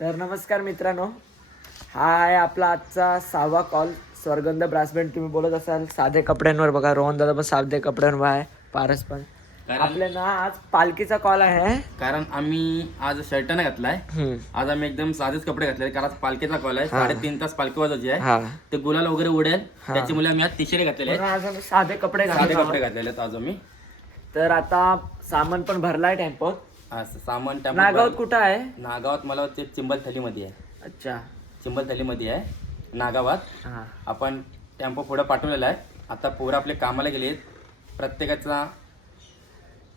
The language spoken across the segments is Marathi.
तर नमस्कार मित्रांनो, हा आहे आपला आजचा 6वा कॉल. स्वर्गंध ब्रास बँड. तुम्ही बोलत असाल साधे कपड्यांवर, बघा रोहन दादा पण साधे कपड्यांवर आहे, पारस पण. आपल्याला आज पालखीचा कॉल आहे, कारण आम्ही आज शर्ट नाही घातलाय. आज आम्ही एकदम साधेच कपडे घातले, कारण पालखीचा कॉल आहे. 3.5 तास पालखी वाजायची आहे. ते गुलाल वगैरे उडेल त्याच्यामुळे आम्ही आज टी-शर्ट घातलेले आहेत. आज आम्ही साधे कपडे साधे कपडे घातलेले आहेत आज आम्ही. तर आता सामान पण भरलाय टेम्पो. सामान नागावात कुठं आहे? नागावात मला ते चिंबल थलीमध्ये आहे. अच्छा, चिंबल थलीमध्ये आहे नागावात. आपण टेम्पो पुढे पाठवलेला आहे. आता पोरं आपले कामाला गेले. प्रत्येकाचा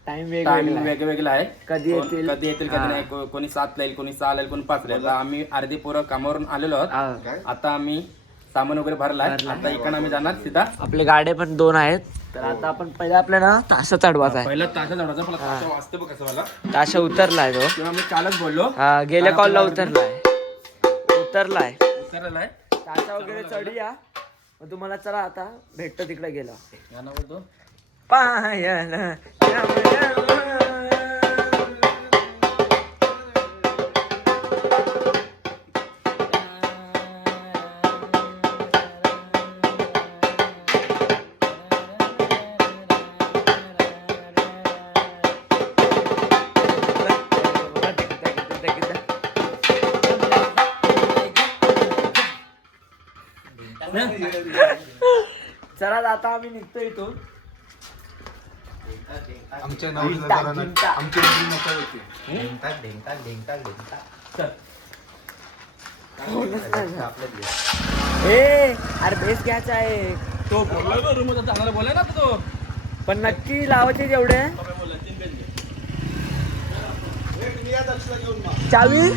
टाइम वेगवेगळा आहे. कधी येतील कधी नाही. कोणी 7ला येईल, कोणी 6ला येईल, कोणी 5ला येईल. आम्ही अर्धी पोरं कामावरून आलेलो आहोत. आता आम्ही सामान वगैरे भरलाय. आता इकडे आम्ही जाणार सीधा. आपले गाड्या पण 2 आहेत. तर आता आपण पहिला आपल्याला ताशा चढवायचा आहे. पहिला ताशा चढवायचा. मला ताशा वाजते बघ कसं मला. ताशा उतरलाय तो. तेव्हा मी कालच बोललो. गेल्या कॉलला उतरलाय. उतरलेला आहे. ताशा वगैरे चढूया. मग तुम्हाला चला आता भेटतो तिकडे गेलो. गाणं बोलतो. पायाला चला आता आम्ही निघतो इथून. आमच्या अरे बेस घ्यायचा आहे तो बोलला चांगला बोला ना तो. पण नक्की लावायचे जेवढे. चावी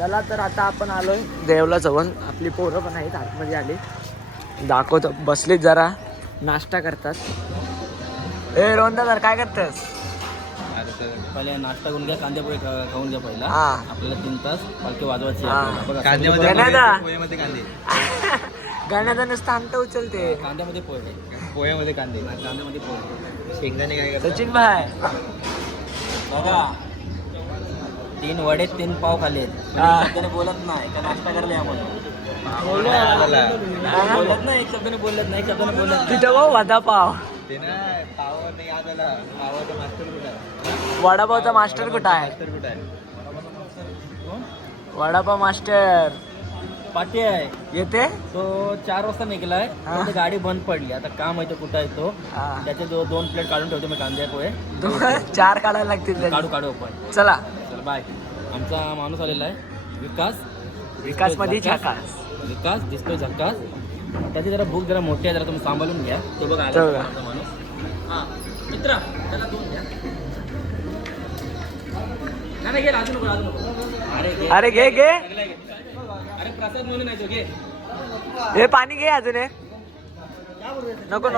चला. तर आता आपण आलोय देवला जवळ. आपली पोरं पण आहेत, आतमध्ये आली. दाखवतो. बसलीत जरा नाश्ता करतात. रोहनदा काय करतस? पहिले नाश्ता करून घ्या, कांदे पोहे खाऊन घ्या पहिला. हा. आपल्याला 3 तास पालखी वाजवायची हा. आहे. बघा, गाण्याचा नुसतं अंत उचलते. कांद्यामध्ये पोहे, पोह्यामध्ये कांदे, कांद्यामध्ये पोहे. शेंगदाणे काय करतात? सचिन भाई बघा, 3 वडे 3 पाव खाल्लेत. त्याने बोलत नाही का नाश्ता करायला या म्हणून. बोलत नाही, एक शब्दाने बोलत नाही, एक शब्दाने बोलत नाही. तिथं भाऊ वडापाव. ते ना पावावर नाही याद आला. पावाचा मास्टर कुठं आहे? वडापावचा मास्टर कुठं आहे? मास्टर कुठं आहे? वडापाव मास्टर पाटी आहे. येते. तो 4 वाजता निघालाय. तर गाडी बंद पडली. आता काम आहे तो कुठं आहे तो. त्याचे 2 प्लेट काढून ठेवतो मी कांदे पोहे. 4 काढायला लागतील. काढू आपण. चला चल बाय. आमचा माणूस आलेला आहे विकास मध्ये झकास. विकास दिसतोय झक्कास. त्याची जरा भूक जरा मोठी आहे, जरा तुम्ही सांभाळून घ्या. तो बघा आला चला. आमचा माणूस. हा मित्र, त्याला 2 द्या. नाही घे, अजून नको. अरे घे. अरे प्रसाद म्हणून नाही तो घे. हे पाणी घे अजून एक. नको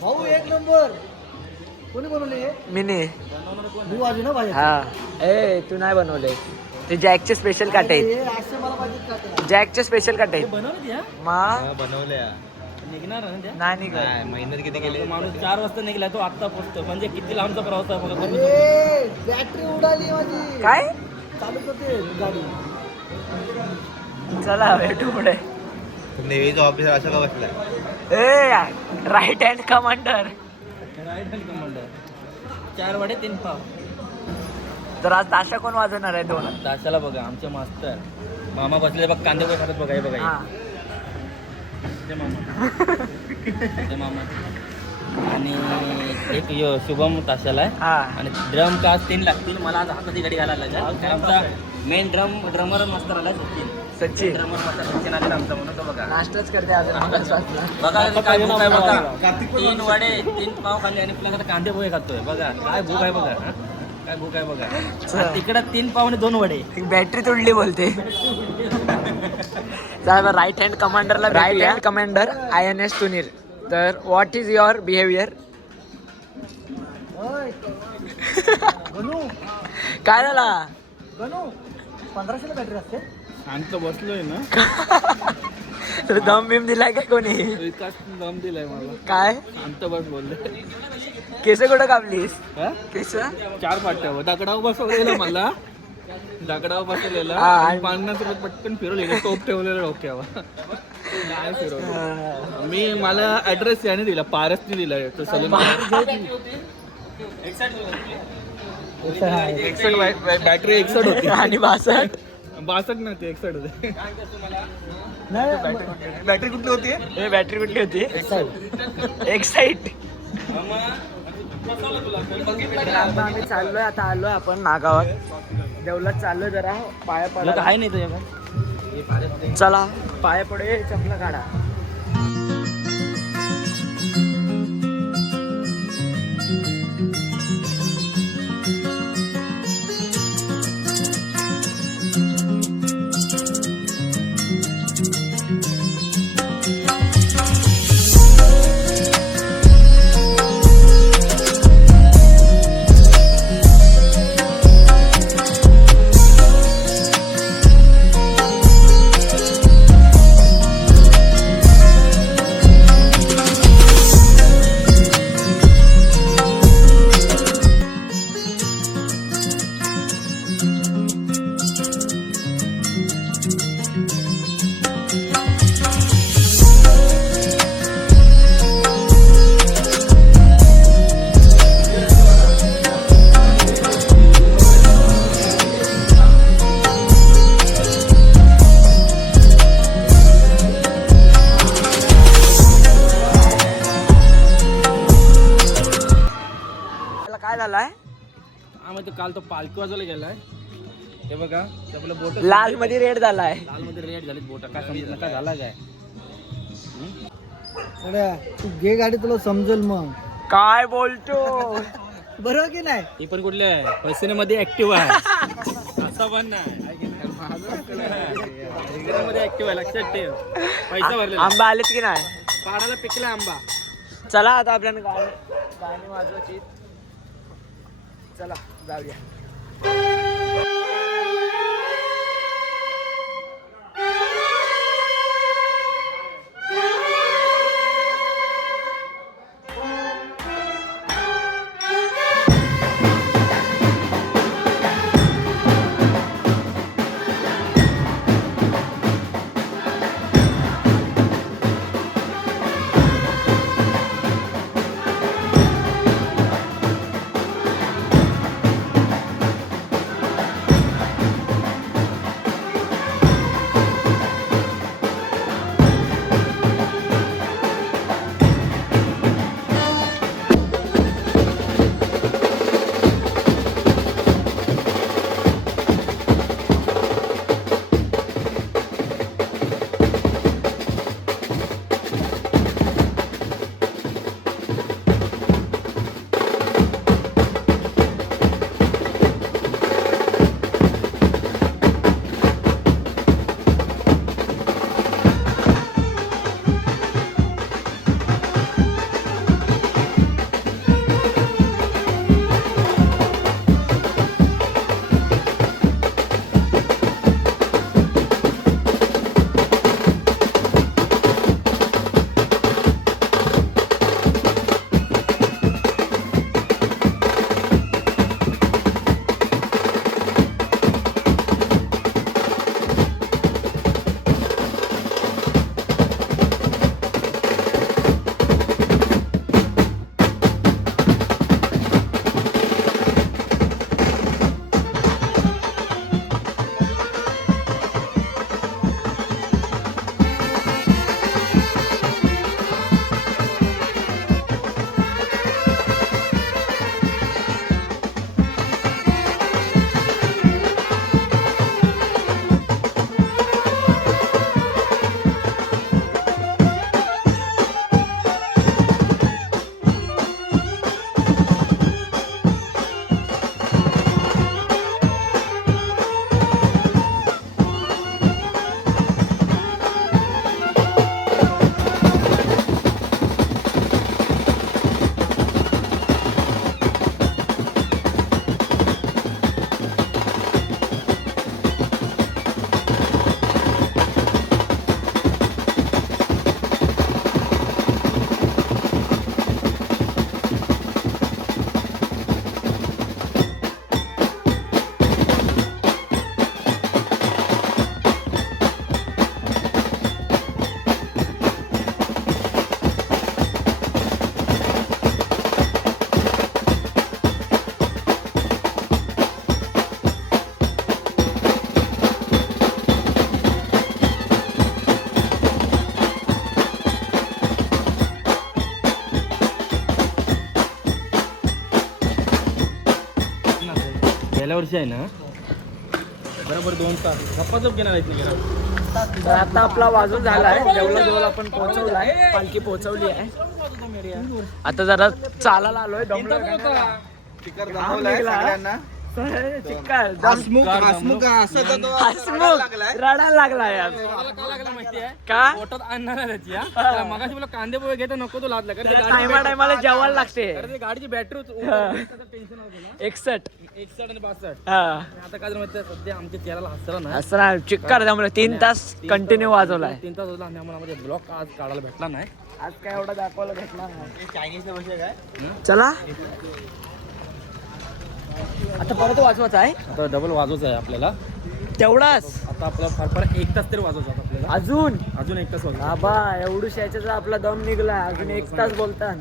भाऊ एक नंबर. कोणी बनवले? मिनी. मी वाजू ना भाई. हा. तू नाही बनवले. ते जॅकचे स्पेशल काटे आहेत. असं मला पाहिजे. जॅकचे स्पेशल काटे आहेत. बनवलं द्या. मग बनवल्या निघणार ना त्या. नाही निघत. महिन्यात किती गेले? तो माणूस 4 वाजता निघाला, तो आत्ता पोहोचतो. म्हणजे किती लांबचा प्रवास आहे बघा. बॅटरी उडाली माझी. काय? चालू करते गाडी. चला भेटू पुढे. नेव्हीचा ऑफिसर असा का बसला? Right hand commander. Right hand commander. 4 वडे 3 पाव. तर आज ताशा कोण वाजवणार आहे? 2. ताशाला बघा आमचे मास्तर मामा बसले बघ, कांदे पोहे खातात बघा. हे बघा, हा. ते मामा आणि एक शुभम ताशाला आहे. हा. आणि ड्रम का 3 लागतील. मला आज हाताची गाडी घालायला लागेल. आमचा मेन ड्रमर मास्तर आला सचिन. ड्रमर मास्तर सचिन आले आमचा म्हणून. तो बघा नाश्ताच करते अजून. बघा काय भूक आहे बघा. 3 वडे 3 पाव खाल्ले आणि प्लस आता कांदे पोहे खातोय. बघा काय भूक आहे बघा. काय भूक आहे बघा. तिकडे 3 पाव आणि 2 वडे. बॅटरी तुडली बोलते. राईट हँड कमांडरला. राईट हँड कमांडर INS तुनीर. तर व्हॉट इज युअर बिहेवियर? होय गणू काय झाला? गणू 1500 बॅटरी असते. शांत बसलोय ना, तर दम बिम दिलाय काय कोणी? विकास दम दिलाय मला. काय शांत बस बोलले. केस कुठं कापलीस? हा? केस 4 पाट्यावर दगडावर बसवलेलं मला, दगडावर बसवलेलं हा, आणि 50 रुपये पटकन फिरवलेलं, टोप ठेवलेलं डोक्यावर. नाही फिरवलं मी. मला ऍड्रेस याने दिला, पारसने दिला तो सलून. बॅटरी 61 होती आणि 62 62 नव्हती, 61 होते. नाही बॅटरी कुठली होती? हे बॅटरी कुठली होती? एक्साईट. आम्ही चाललोय, आता आलोय आपण नागावात. देवलात चाललोय, जरा पाया पडा. आहे नाही तुझ्याकडे? चला पाया पडे, चपला काढा. काय झालाय? हा मग काल तो पालखी वाजवला गेलाय. हे बघा आपलं बोट लाल मध्ये रेड झालाय. लाल मध्ये रेड झाली बोट. काय समजलं काय झाला काय? अरे तू घे गाडी, तुला समजेल मग. काय बोलतो? बरोबर की नाही? ही पण कुठली आहे? पैसे मध्ये ऍक्टिव्ह आहे. असं पण नाही मध्ये ऍक्टिव्ह आहे, लक्षात ठेव. पैसा भरलेला आंबा आलेत की नाही? पाडाला पिकला आंबा. चला आता आपल्याला गाणी वाजवायची. चला जाऊया. गेल्या वर्षी आहे ना बरोबर 2 तास झपाझप घेणार आहेत ना. तर आता आपला वाजून झालाय, जेवढा जवळ आपण पोहोचवलाय, पालखी पोहोचवली आहे. आता जरा चालायला आलोय, दमलोय का? सगळ्यांना चिक्कार हसमुख रडायला लागला यार. का लागला माहितीये का पोटात आणणार आहे त्याची हा. मगाशी मला कांदे पोहे घेता नको तो लादला कारण ते टायमा टायमाला जेवायला लागते. कारण ते गाडीची बॅटरी टेन्शन होतं 61 61 आणि 62. हा आता काय माहिती सध्या आमच्या चेहऱ्याला हसरा ना असं नाही, चिक्कार जमलं. 3 तास कंटिन्यू वाजवलाय. 3 तास होता आणि आम्हाला माझा ब्लॉग आज काढायला भेटला नाही. आज काय एवढा दाखवायला भेटणार नाही. चायनीजला बसले काय चला आता परत वाजवायचं आहे. आता डबल वाजवायचं आहे आपल्याला. तेवढाच आता आपल्याला फार फार 1 तास तरी वाजवायचं आहे आपल्याला. अजून 1 तास वाजवायचं. बाबा एवढू शायचा आपला दम निघला. अजून 1 तास बोलता.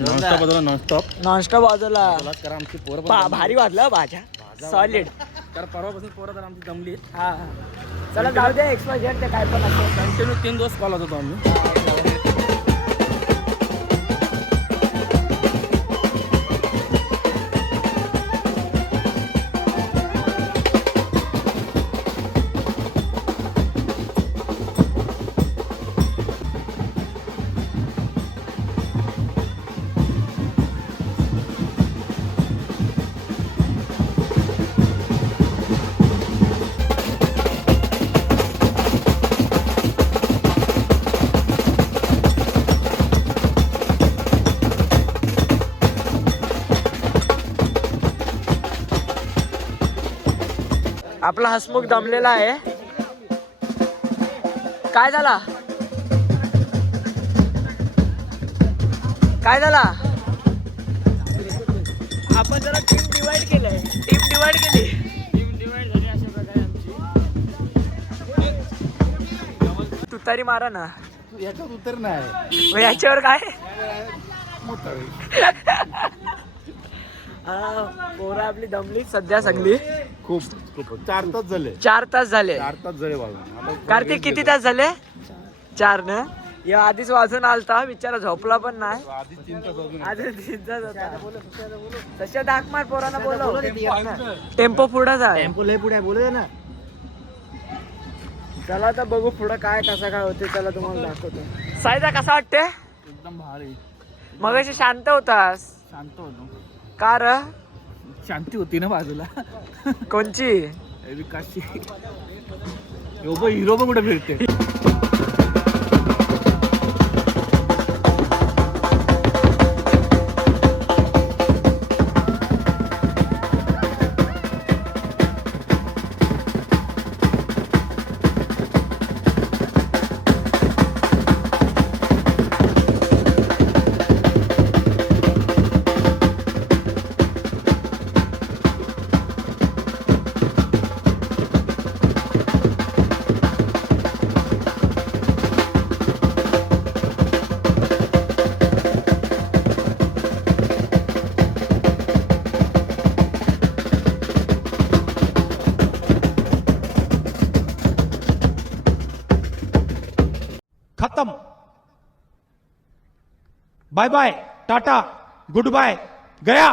नॉनस्टॉप वाजवला नॉनस्टॉप. नॉनस्टॉप वाजवला. कारण आमची पोरं भारी वाजलं भाज्या सॉलिड. तर परवापासून पोरं तर आमची जमली. हा चला जाऊ दे. एक्स्ट्रा जेट ते काय पण असं कंटिन्यू 3 दिवस कॉल होतो आम्ही. आपला हसमुख दमलेला आहे. काय झाला काय झाला? आपण जरा टीम डिवाइड केलंय. टीम डिवाइड केली. टीम डिवाइड झाली अशा प्रकारे आमची. तुतारी मारा ना. याच्यात उतर नाही मग याच्यावर काय? पोरं आपली दमली सध्या सगळी. खूप 4 तास झाले. 4 तास झाले. 4 तास झाले बाबा. कार्तिक किती तास झाले? 4 ना. या आधीच वाजून आलता बिचारा, झोपला पण नाही. आधी 3 तास अजून आधी 3 तास होता. तशा दाख मार पोरांना बोलव. टेम्पो पुढंच आहे. टेम्पो लय पुढे बोलू दे ना. चला आता बघू पुढं काय कसं काय होते. चला तुम्हाला दाखवतो. सायदा कसा वाटते? एकदम भारी. मगाशी शांत होतास. शांत होतो. का र? शांती होती ना बाजूला. कोणची? विकासची. हिरो कुठे फिरते. खत्म. Bye bye, tata, goodbye, गया.